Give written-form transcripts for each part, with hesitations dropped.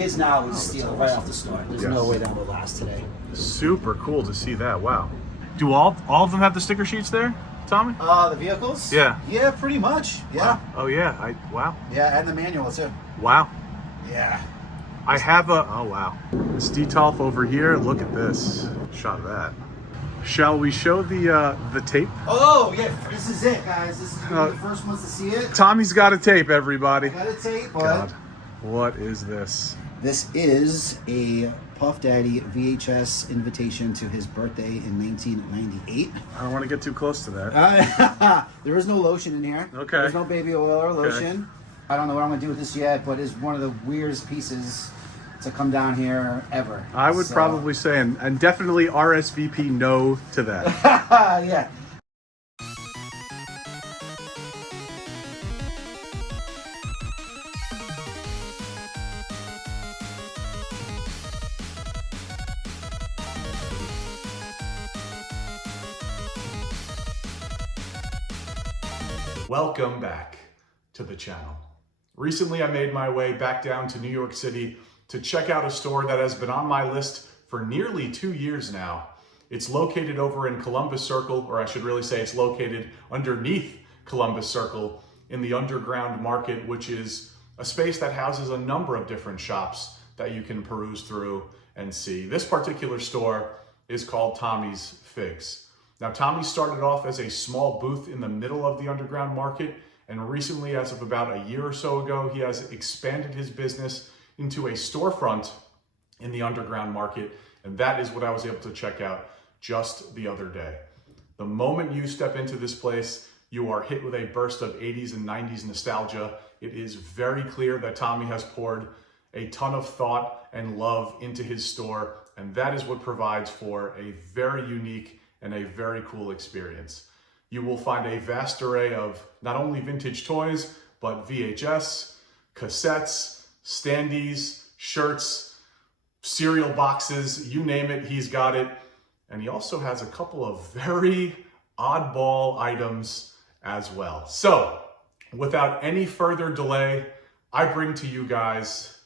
kids now would steal right off the start. There's no way that will last today. Super cool to see that. Wow. Do all of them have the sticker sheets there, Tommy? The vehicles? Yeah. Yeah, pretty much. Yeah. Wow. Oh yeah. Wow. Yeah, and the manual too. Wow. Yeah. I have a. Oh wow. This Detolf over here. Look at this. Shot of that. Shall we show the tape? Oh yeah, this is it, guys. This is gonna be the first ones to see it. Tommy's got a tape, everybody. Got a tape, bud. God, what is this? This is a Puff Daddy VHS invitation to his birthday in 1998. I don't want to get too close to that. There is no lotion in here. Okay. There's no baby oil or lotion. Okay. I don't know what I'm gonna do with this yet, but it's one of the weirdest pieces to come down here ever. I would probably say, and definitely RSVP no to that. Yeah. Welcome back to the channel. Recently, I made my way back down to New York City to check out a store that has been on my list for nearly 2 years now. It's located over in Columbus Circle, or I should really say it's located underneath Columbus Circle in the underground market, which is a space that houses a number of different shops that you can peruse through and see. This particular store is called Tommy's Figz. Now, Tommy started off as a small booth in the middle of the underground market, and recently, as of about a year or so ago, he has expanded his business into a storefront in the underground market, and that is what I was able to check out just the other day. The moment you step into this place, you are hit with a burst of 80s and 90s nostalgia. It is very clear that Tommy has poured a ton of thought and love into his store, and that is what provides for a very unique and a very cool experience. You will find a vast array of not only vintage toys, but VHS, cassettes, standees, shirts, cereal boxes, you name it, he's got it. And he also has a couple of very oddball items as well. So, without any further delay, I bring to you guys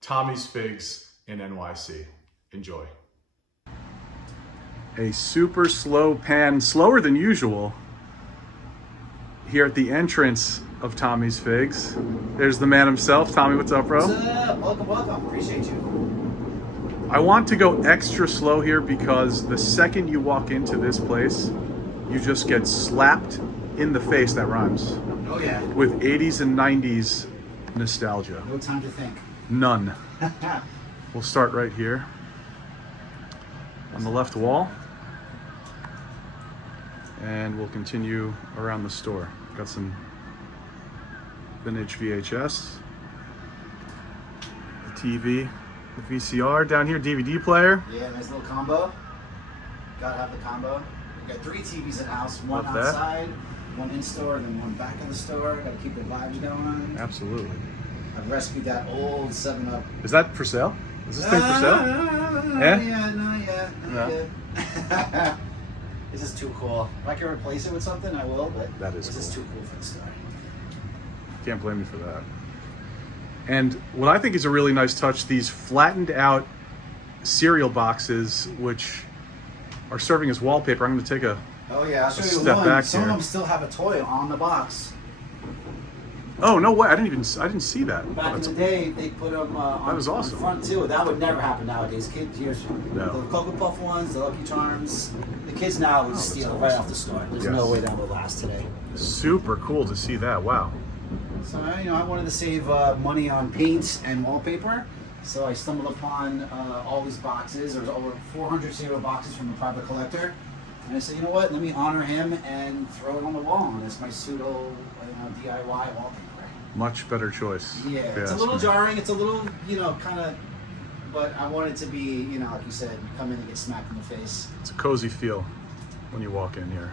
Tommy's Figz in NYC. Enjoy. A super slow pan, slower than usual, here at the entrance of Tommy's Figz. There's the man himself. Tommy, what's up, bro? What's up? Welcome, welcome. Appreciate you. I want to go extra slow here because the second you walk into this place, you just get slapped in the face, that rhymes, Oh yeah. with 80s and 90s nostalgia. No time to think. None. We'll start right here on the left wall, and we'll continue around the store. Got some vintage VHS, the TV, the VCR down here, DVD player. Yeah, nice little combo. Gotta have the combo. We got 3 TVs in house, one Love that. outside, one in store, and then one back in the store. Gotta keep the vibes going. Absolutely. I've rescued that old 7-Up. Is that for sale? Is this thing for sale? Yeah? Yeah, not No. yet. This is too cool. If I can replace it with something, I will, but That is this is cool. too cool for the store. Can't blame me for that. And what I think is a really nice touch, these flattened out cereal boxes, which are serving as wallpaper. I'm going to take a... Oh yeah, I'll show you Step one. back Some here. of them still have a toy on the box. Oh, no way. I didn't see that. Back in the day, they put them on, That was on awesome. the front too. That would never happen nowadays. Kids, here's No. the Cocoa Puff ones, the Lucky Charms. The kids now would steal right off the start. There's no way that will last today. Super cool to see that. Wow. So I wanted to save money on paint and wallpaper. So I stumbled upon all these boxes. There's over 400 cereal boxes from a private collector. And I said, you know what? Let me honor him and throw it on the wall. And it's my pseudo DIY wallpaper. Much better choice. Yeah, it's a little jarring. It's a little, kind of, but I want it to be, like you said, you come in and get smacked in the face. It's a cozy feel when you walk in here.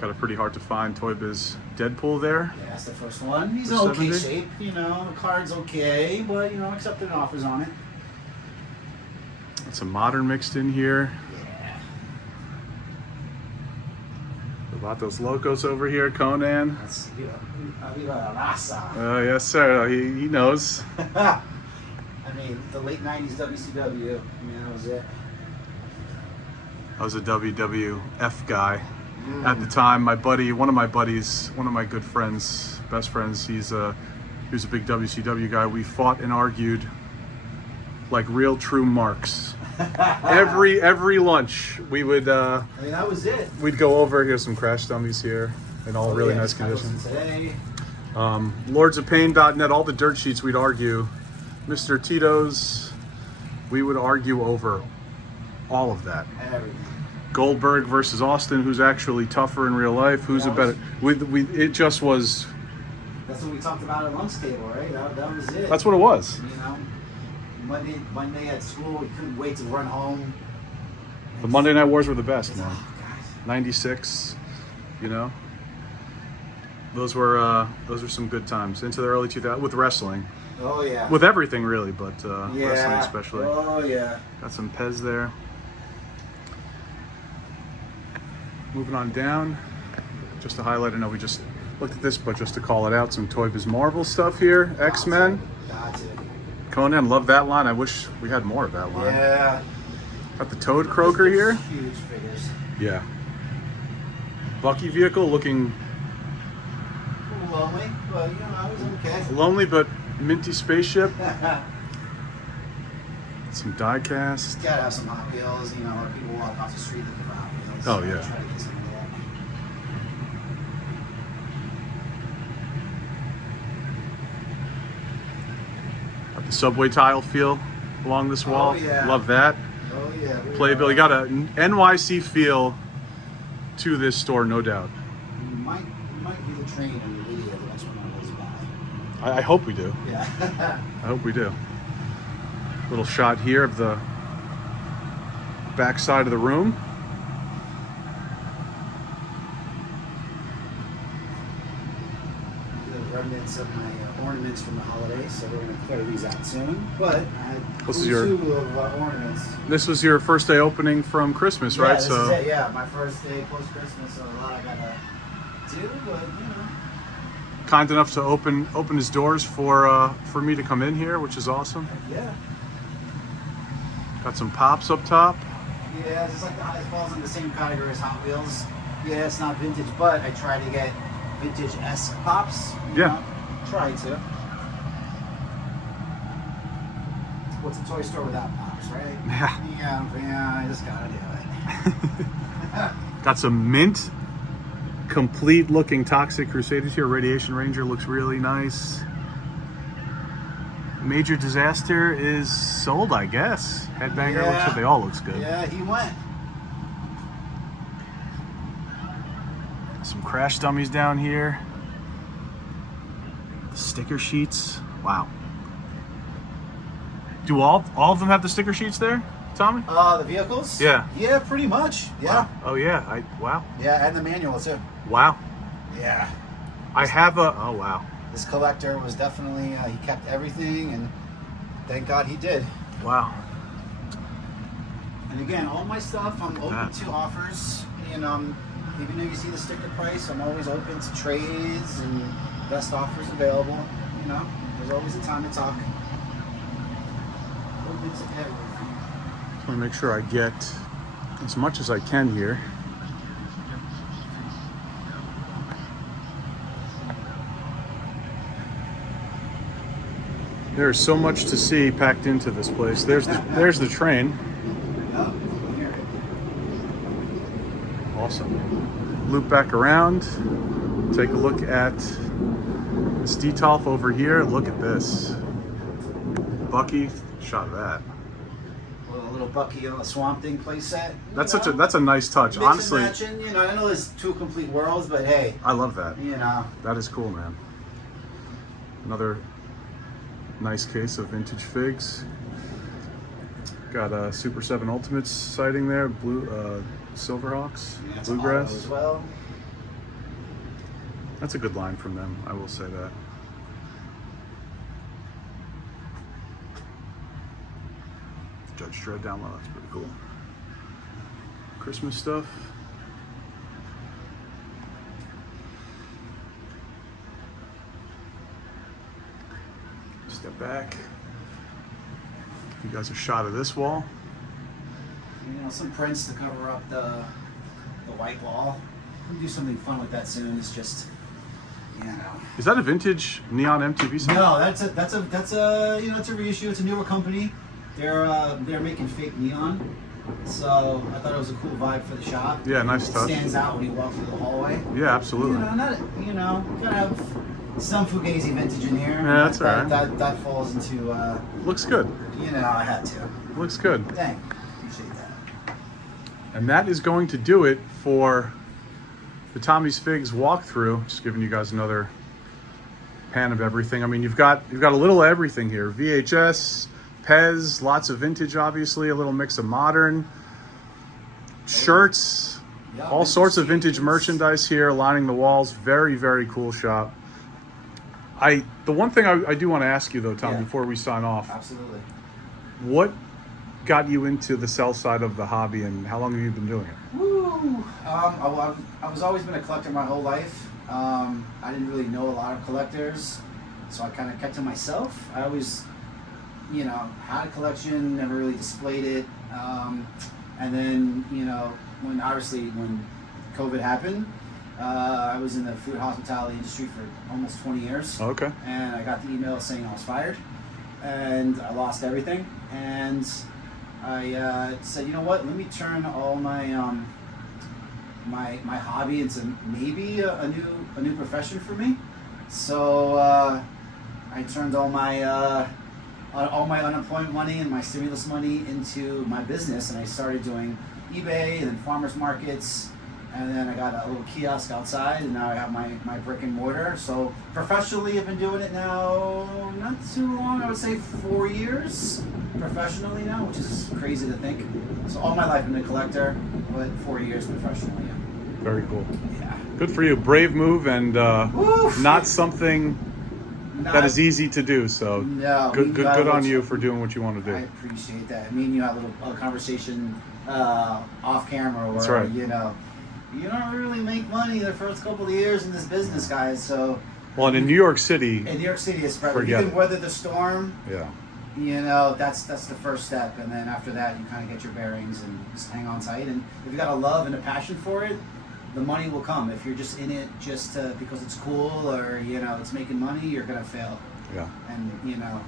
Got a pretty hard to find Toy Biz Deadpool there. Yeah, that's the first one. He's For in okay 70? shape, the card's okay, but, accepted offers on it. Got some modern mixed in here. Yeah. About those locos over here, Conan. That's, Viva la raza. Yes, sir. He knows. I mean, the late 90s WCW, I mean, that was it. I was a WWF guy at the time. My buddy, one of my good friends, best friends, he was a big WCW guy. We fought and argued like real true marks. every lunch we would I mean, that was it. we'd go over. Here's some crash dummies here in all really nice condition. Today. Lordsofpain.net, all the dirt sheets we'd argue. Mr. Tito's, we would argue over all of that. Everything. Goldberg versus Austin, who's actually tougher in real life, who's a better. It just was. That's what we talked about at lunch table, right? That was it. That's what it was. You know, Monday at school, we couldn't wait to run home. The Monday Night Wars were the best, man. Oh, God. 96, you know. Those were some good times into the early 2000s with wrestling. Oh yeah. With everything really, but wrestling especially. Oh yeah. Got some Pez there. Moving on down, just to highlight, I know we just looked at this, but just to call it out, some Toy Biz Marvel stuff here. X-Men. Got it. Conan, love that line. I wish we had more of that line. Yeah. Got the Toad Croaker here. Huge figures. Yeah. Bucky vehicle looking A little lonely, but you know, it was okay. lonely but minty spaceship. Some die cast. Gotta have some Hot Wheels, you know, or people walk off the street looking for Hot Wheels. Oh, So yeah. I try to get some of that. Got the subway tile feel along this wall. Oh, yeah. Love that. Oh yeah. Playability. Got a NYC feel to this store, no doubt. You might be the train in the video the next one I goes by. I hope we do. Yeah. I hope we do. Little shot here of the back side of the room. The remnants of my ornaments from the holidays, so we're gonna clear these out soon. But I had This is your- two of ornaments. This was your first day opening from Christmas, Yeah, right? this is it. Yeah, my first day post Christmas, so a lot I gotta do, but you know. Kind enough to open his doors for me to come in here, which is awesome. Yeah. Got some pops up top. Yeah, it's just like it falls in the same category as Hot Wheels. Yeah, it's not vintage, but I try to get vintage-esque pops. You Yeah. know, try to. What's a toy store without pops, right? Yeah. Yeah, I just gotta do it. Got some mint, complete looking Toxic Crusaders here. Radiation Ranger looks really nice. Major Disaster is sold, I guess. Headbanger looks good. They all looks good. Yeah, he went. Some crash dummies down here. The sticker sheets. Wow. Do all of them have the sticker sheets there, Tommy? The vehicles? Yeah. Yeah, pretty much. Yeah. Wow. Oh yeah. Wow. Yeah, and the manual too. Wow. Yeah. I have a. Oh wow. This collector was definitely, he kept everything, and thank God he did. Wow. And again, all my stuff, I'm open to offers. And even though you see the sticker price, I'm always open to trades and best offers available. You know, there's always a time to talk. Open to everything. Just want to make sure I get as much as I can here. There's so much to see packed into this place. There's the train. Yep, here. Awesome. Loop back around. Take a look at this Detolf over here. Look at this. Bucky shot that. A little Bucky on a Swamp Thing playset. That's a nice touch. Mix Honestly, and matching, you know, I know there's two complete worlds, but hey, I love that. you know. That is cool, man. Another nice case of vintage Figz. Got a Super 7 Ultimates sighting there, blue Silverhawks, Yeah, that's Bluegrass. auto as well. That's a good line from them, I will say that. Judge Dredd down low, that's pretty cool. Christmas stuff. Step back. You guys a shot of this wall. You know, some prints to cover up the white wall. We'll do something fun with that soon. It's just, you know. Is that a vintage neon MTV sign? No, that's a you know, it's a reissue. It's a newer company. They're making fake neon. So I thought it was a cool vibe for the shop. Yeah, nice touch. It stands out when you walk through the hallway. Yeah, absolutely. You know, gotta have some Fugazi vintage in here. Yeah, that's all right. That falls into. Looks good. You know, I had to. Looks good. Thank you. Appreciate that. And that is going to do it for the Tommy's Figz walkthrough. Just giving you guys another pan of everything. I mean, you've got a little of everything here. VHS, Pez, lots of vintage, obviously, a little mix of modern, shirts, Yeah, all sorts of vintage merchandise here lining the walls. Very, very cool shop. The one thing I do want to ask you though, Tom, Yeah. before we sign off, Absolutely. what got you into the sell side of the hobby, and how long have you been doing it? Woo! I was always been a collector my whole life. I didn't really know a lot of collectors, so I kind of kept to myself. I always, you know, had a collection, never really displayed it. And then, you know, when COVID happened, I was in the food hospitality industry for almost 20 years. Okay. And I got the email saying I was fired, and I lost everything. And I said, you know what? Let me turn all my my hobby into maybe a new profession for me. So I turned all my unemployment money and my stimulus money into my business, and I started doing eBay and then farmers markets, and then I got a little kiosk outside, and now I have my brick and mortar. So professionally, I've been doing it now not too long. I would say 4 years professionally now, which is crazy to think. So all my life I've been a collector, but 4 years professionally. Yeah. Very cool. Yeah. Good for you. Brave move, and not something that is easy to do. So No, good on you for doing what you want to do. I appreciate that. Me and you had a little conversation off camera where, That's right. you know, you don't really make money the first couple of years in this business, guys. So, Well, and in New York City, especially, if you forget can it. weather the storm, yeah, you know, that's the first step. And then after that, you kind of get your bearings and just hang on tight. And if you got a love and a passion for it, the money will come. If you're just in it just because it's cool or, you know, it's making money, you're going to fail. yeah. And, you know,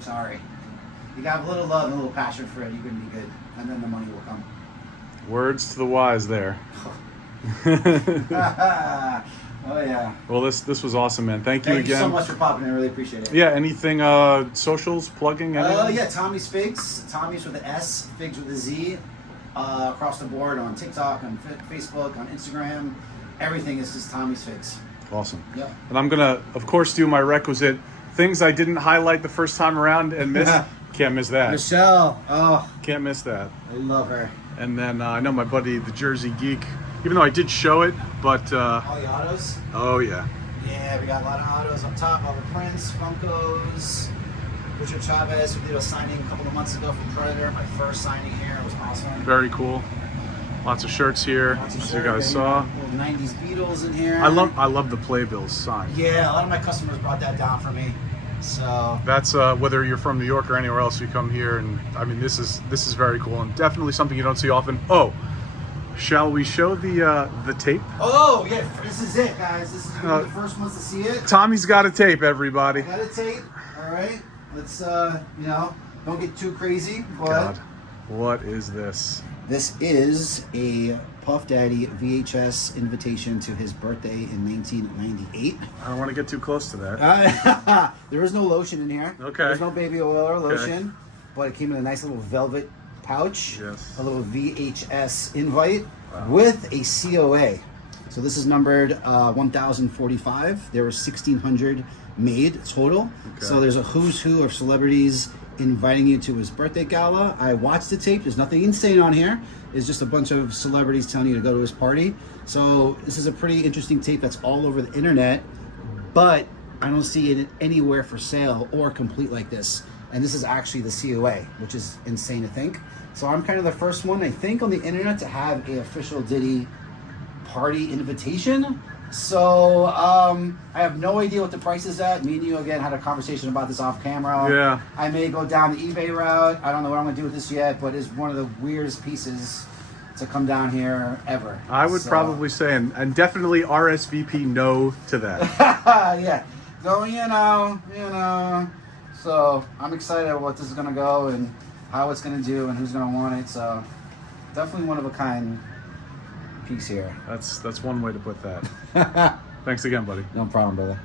sorry. You got a little love and a little passion for it, you're going to be good. And then the money will come. Words to the wise there. Oh, yeah. Well, this was awesome, man. Thank you Thank you again. so much for popping in. I really appreciate it. Yeah, anything, socials, plugging, anything? Yeah, Tommy's Figz. Tommy's with an S, Figz with a Z. Across the board on TikTok, on Facebook, on Instagram. Everything is just Tommy's Figz. Awesome. Yep. And I'm going to, of course, do my requisite things I didn't highlight the first time around and miss. Can't miss that. Michelle. Oh, Can't miss that. I love her. And then I know my buddy, the Jersey Geek, even though I did show it, but... All the autos. Oh, yeah. Yeah, we got a lot of autos up top. All the prints, Funkos. Richard Chavez, we did a signing a couple of months ago from Predator. My first signing here. It was awesome. Very cool. Lots of shirts here, Lots of as you shirt, guys saw. Little 90s Beatles in here. I love the Playbills sign. Yeah, a lot of my customers brought that down for me. So That's whether you're from New York or anywhere else, you come here, and I mean this is very cool and definitely something you don't see often. Oh, shall we show the tape? oh yeah, this is it, guys. This is gonna be the first ones to see it. Tommy's got a tape, everybody. Got a tape. All right. Let's you know, don't get too crazy. But God, what is this? this is a Puff Daddy VHS invitation to his birthday in 1998. I don't want to get too close to that. There is no lotion in here. Okay. There's no baby oil or Okay. lotion, but it came in a nice little velvet pouch. Yes. A little VHS invite with a COA. So this is numbered 1045. There were 1600 made total. Okay. So there's a who's who of celebrities inviting you to his birthday gala. I watched the tape. There's nothing insane on here. It's just a bunch of celebrities telling you to go to his party. So this is a pretty interesting tape that's all over the internet, but I don't see it anywhere for sale or complete like this. And this is actually the COA, which is insane to think. So I'm kind of the first one, I think, on the internet to have an official Diddy party invitation. So I have no idea what the price is at. Me and you again had a conversation about this off camera. Yeah. I may go down the eBay route. I don't know what I'm gonna do with this yet, but it's one of the weirdest pieces to come down here ever. I would So, probably say, and definitely RSVP no to that. yeah. So you know. So I'm excited about what this is gonna go and how it's gonna do and who's gonna want it. So definitely one of a kind piece here. That's one way to put that. Thanks again, buddy. No problem, brother.